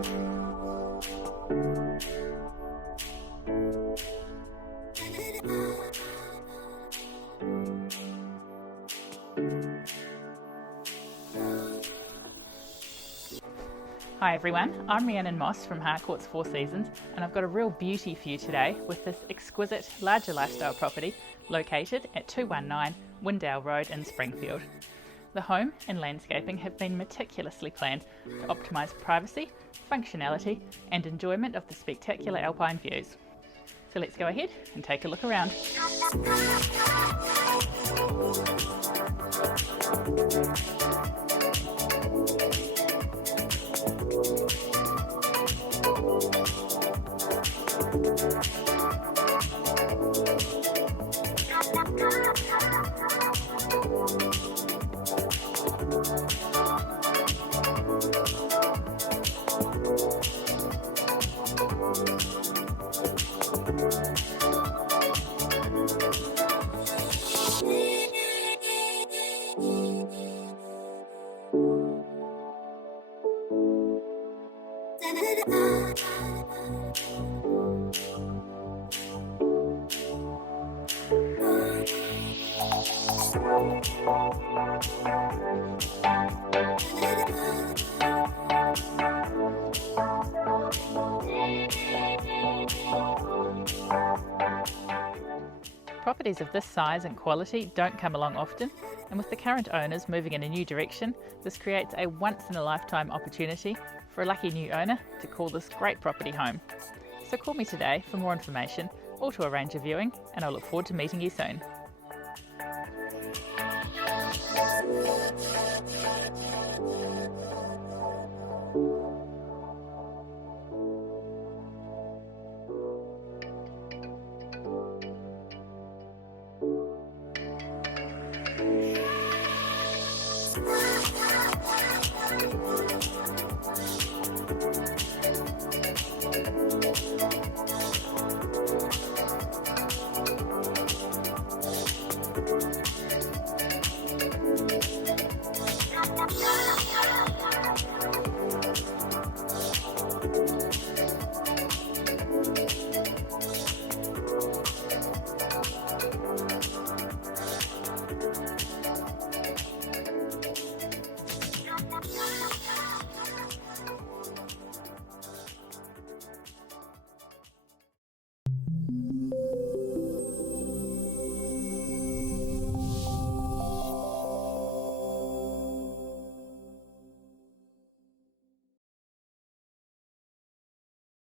Hi everyone, I'm Rhiannon Moss from Harcourt's Four Seasons, and I've got a real beauty for you today with this exquisite larger lifestyle property located at 219 Wyndale Road in Springfield. The home and landscaping have been meticulously planned to optimise privacy, functionality and enjoyment of the spectacular alpine views. So let's go ahead and take a look around. Properties of this size and quality don't come along often, and with the current owners moving in a new direction, this creates a once-in-a-lifetime opportunity for a lucky new owner to call this great property home. So call me today for more information or to arrange a viewing, and I look forward to meeting you soon.